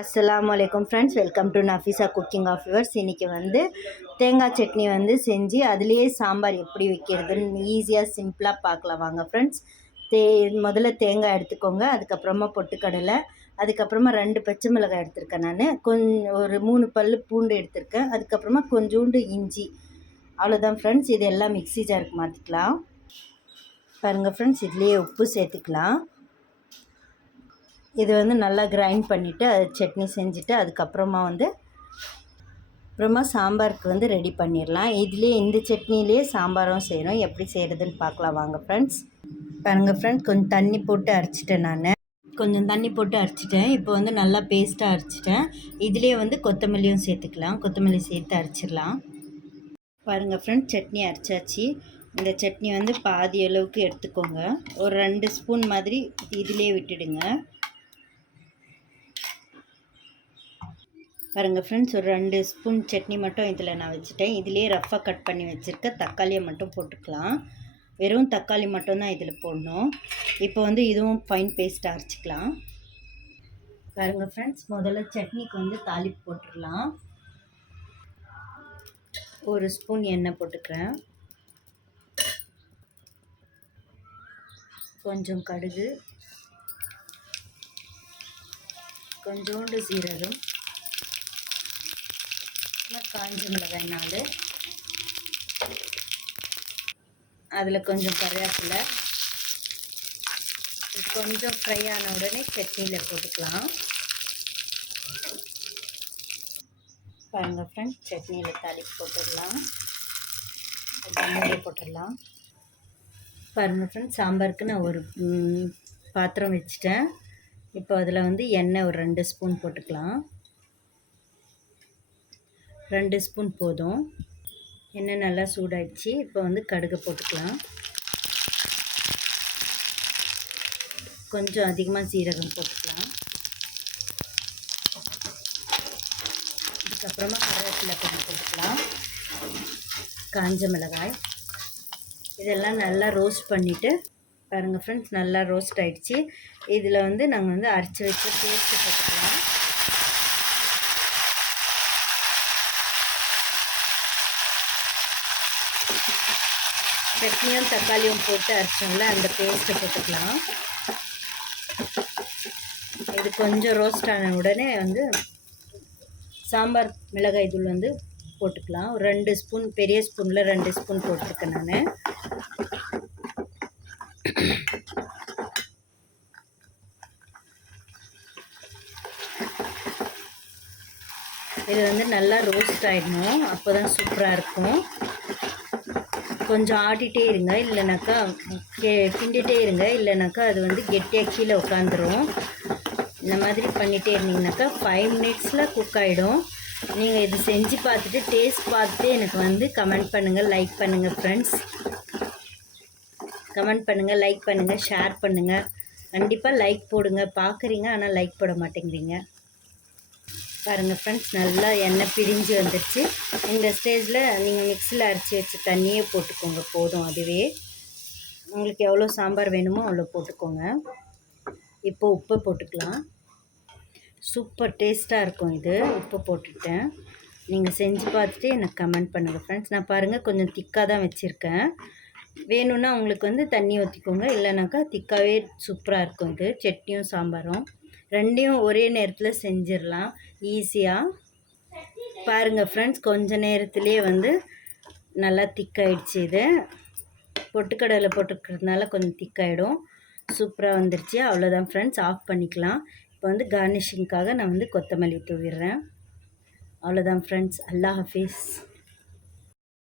அஸ்ஸலாமு அலைக்கும் friends, welcome to Nafeesa cooking of yours. இன்றைக்கி தேங்காய் சட்னி செஞ்சு அதுலேயே சாம்பார் எப்படி வைக்கிறதுன்னு ஈஸியாக சிம்பிளாக பார்க்கலாம் வாங்க ஃப்ரெண்ட்ஸ். முதல்ல தேங்காய் எடுத்துக்கோங்க, அதுக்கப்புறமா பொட்டுக்கடலை, அதுக்கப்புறமா 2 பச்சை மிளகாய் எடுத்திருக்கேன். நான் ஒரு 3 பல் பூண்டு எடுத்திருக்கேன். அதுக்கப்புறமா கொஞ்சோண்டு இஞ்சி, அவ்வளோதான் ஃப்ரெண்ட்ஸ். இது எல்லாம் மிக்ஸி ஜாருக்கு மாற்றிக்கலாம். பாருங்கள் ஃப்ரெண்ட்ஸ், இதுலேயே உப்பு சேர்த்துக்கலாம். இது நல்லா கிரைண்ட் பண்ணிவிட்டு அது சட்னி செஞ்சுட்டு அதுக்கப்புறமா அப்புறமா சாம்பாருக்கு ரெடி பண்ணிடலாம். இதுலேயே இந்த சட்னிலேயே சாம்பாரும் செய்கிறோம். எப்படி செய்கிறதுன்னு பார்க்கலாம் வாங்க ஃப்ரெண்ட்ஸ். பாருங்கள் ஃப்ரெண்ட்ஸ், கொஞ்சம் தண்ணி போட்டு அரைச்சிட்டேன். கொஞ்சம் தண்ணி போட்டு அரைச்சிட்டேன். இப்போ நல்லா பேஸ்ட்டாக அரைச்சிட்டேன். இதுலேயே கொத்தமல்லியும் சேர்த்துக்கலாம். கொத்தமல்லி சேர்த்து அரைச்சிடலாம். பாருங்கள் ஃப்ரெண்ட்ஸ், சட்னி அரைச்சாச்சு. இந்த சட்னி பாதி அளவுக்கு எடுத்துக்கோங்க. ஒரு 2 ஸ்பூன் மாதிரி இதிலே விட்டுடுங்க. பாருங்கள் ஃப்ரெண்ட்ஸ், ஒரு 2 ஸ்பூன் சட்னி மட்டும் இதில் நான் வச்சுட்டேன். இதிலே ரஃப்பாக கட் பண்ணி வச்சுருக்க தக்காளியை மட்டும் போட்டுக்கலாம். வெறும் தக்காளி மட்டும்தான் இதில் போடணும். இப்போ இதுவும் ஃபைன் பேஸ்ட்டாக அரைச்சிக்கலாம். பாருங்கள் ஃப்ரெண்ட்ஸ், முதல்ல சட்னிக்கு தாளிப்பு போட்டுடலாம். 1 ஸ்பூன் எண்ணெய் போட்டுக்கிறேன். கொஞ்சம் கடுகு, கொஞ்சோண்டு சீரகம், காஞ்ச மிளகாய் 4, அதில் கொஞ்சம் கருவேப்பிலை. கொஞ்சம் ஃப்ரை ஆன உடனே சட்னியில் போட்டுக்கலாம். பாருங்கள் ஃப்ரெண்ட்ஸ், சட்னியில் தாளிப்பு போட்டுடலாம். மூடி போட்டுடலாம். பாருங்கள் ஃப்ரெண்ட்ஸ், சாம்பாருக்கு நான் ஒரு பாத்திரம் வச்சுட்டேன். இப்போ அதில் எண்ணெய் ஒரு 2 ஸ்பூன் போட்டுக்கலாம். 2 ஸ்பூன் போதும். எண்ணெய் நல்லா சூடாயிடுச்சு. இப்போ கடுகு போட்டுக்கலாம். கொஞ்சம் அதிகமாக சீரகம் போட்டுக்கலாம். அதுக்கப்புறமா கருவேப்பிலை கொஞ்சம் போட்டுக்கலாம். காஞ்ச மிளகாய், இதெல்லாம் நல்லா ரோஸ்ட் பண்ணிவிட்டு பாருங்கள் ஃப்ரெண்ட்ஸ், நல்லா ரோஸ்ட் ஆகிடுச்சு. இதில் நாங்கள் அரைச்சி வச்ச பேஸ்ட்டு போட்டுக்கலாம். சட்னியும் தக்காளியும் போட்டு அரைச்சோம்ல, அந்த பேஸ்ட்டை போட்டுக்கலாம். இது கொஞ்சம் ரோஸ்ட் ஆன உடனே சாம்பார் மிளகாய் தூள் போட்டுக்கலாம். ஒரு 2 ஸ்பூன், பெரிய ஸ்பூனில் 2 ஸ்பூன் போட்டிருக்கேன் நான். இது நல்லா ரோஸ்ட் ஆகிடணும். அப்போ தான் சூப்பராக இருக்கும். கொஞ்சம் ஆட்டிகிட்டே இருங்க, இல்லைனாக்கா கிண்டிகிட்டே இருங்க, இல்லைனாக்கா அது கெட்டியாக கீழே உட்காந்துரும். இந்த மாதிரி பண்ணிகிட்டே இருந்தீங்கனாக்கா 5 மினிட்ஸில் குக் ஆகிடும். நீங்கள் இது செஞ்சு பார்த்துட்டு டேஸ்ட் பார்த்துட்டு எனக்கு கமெண்ட் பண்ணுங்கள், லைக் பண்ணுங்கள் ஃப்ரெண்ட்ஸ். கமெண்ட் பண்ணுங்கள், லைக் பண்ணுங்கள், ஷேர் பண்ணுங்கள். கண்டிப்பாக லைக் போடுங்க. பார்க்குறீங்க, ஆனால் லைக் போட மாட்டேங்கிறீங்க. பாருங்கள் ஃப்ரெண்ட்ஸ், நல்லா எண்ணெய் பிரிஞ்சு வந்துடுச்சு. இந்த ஸ்டேஜில் நீங்கள் மிக்ஸியில் அரைச்சி வச்ச தண்ணியே போட்டுக்கோங்க. போதும், அதுவே உங்களுக்கு எவ்வளோ சாம்பார் வேணுமோ அவ்வளோ போட்டுக்கோங்க. இப்போ உப்பு போட்டுக்கலாம். சூப்பர் டேஸ்ட்டாக இருக்கும் இது. உப்பு போட்டுட்டேன். நீங்கள் செஞ்சு பார்த்துட்டு எனக்கு கமெண்ட் பண்ணுங்கள் ஃப்ரெண்ட்ஸ். நான் பாருங்கள் கொஞ்சம் திக்காக தான் வச்சுருக்கேன். வேணும்னா உங்களுக்கு தண்ணி ஊற்றிக்கோங்க, இல்லைனாக்கா திக்காகவே சூப்பராக இருக்கும் இது. சட்னியும் சாம்பாரும் 2யும் ஒரே நேரத்தில் செஞ்சிடலாம் ஈஸியாக. பாருங்கள் ஃப்ரெண்ட்ஸ், கொஞ்ச நேரத்துலேயே நல்லா திக்காயிடுச்சு. இது பொட்டுக்கடலை போட்டுக்கிறதுனால கொஞ்சம் திக்காயிடும். சூப்பராக வந்துருச்சு. அவ்வளோதான் ஃப்ரெண்ட்ஸ், ஆஃப் பண்ணிக்கலாம். இப்போ கார்னிஷிங்காக நான் கொத்தமல்லி தூவிடுறேன். அவ்வளோதான் ஃப்ரெண்ட்ஸ். அல்லாஹ் ஹஃபீஸ்.